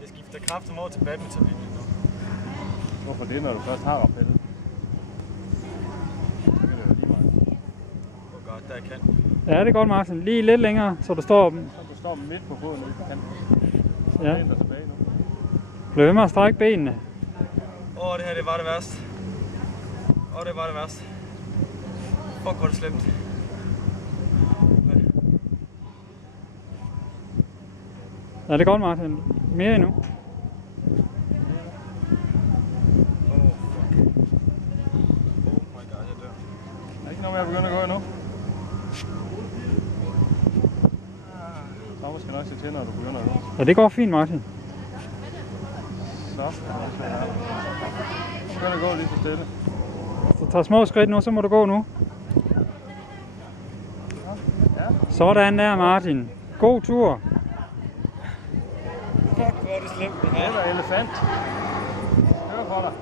Jeg skifter kraftigt over til badmintonlinjen nu. Hvorfor det, når du først har rappellet? Så kan det jo lige meget. Hvor godt, der jeg kan. Ja, det er godt, Martin. Lige lidt længere, så du står... Så du står midt på foden ude på kanten. Ja. Læn dig tilbage nu. Bliv ved med at strække benene. Det her, det var det værste. Det var det værste. Fuck, hvor det slemt. Ja, det er godt, Martin. Mere endnu. Fuck. My god, jeg dør. Der er ikke noget med at begynde at gå endnu. Så skal nok se til, når du begynder at gå. Ja, det går fint, Martin. Så skal det også være. Så begynder at gå lige så stille. Så tag små skridt nu, så må du gå nu. Ja. Sådan der, Martin. God tur. Fuck, hvor er det slemt det her. Eller elefant. Hør for dig.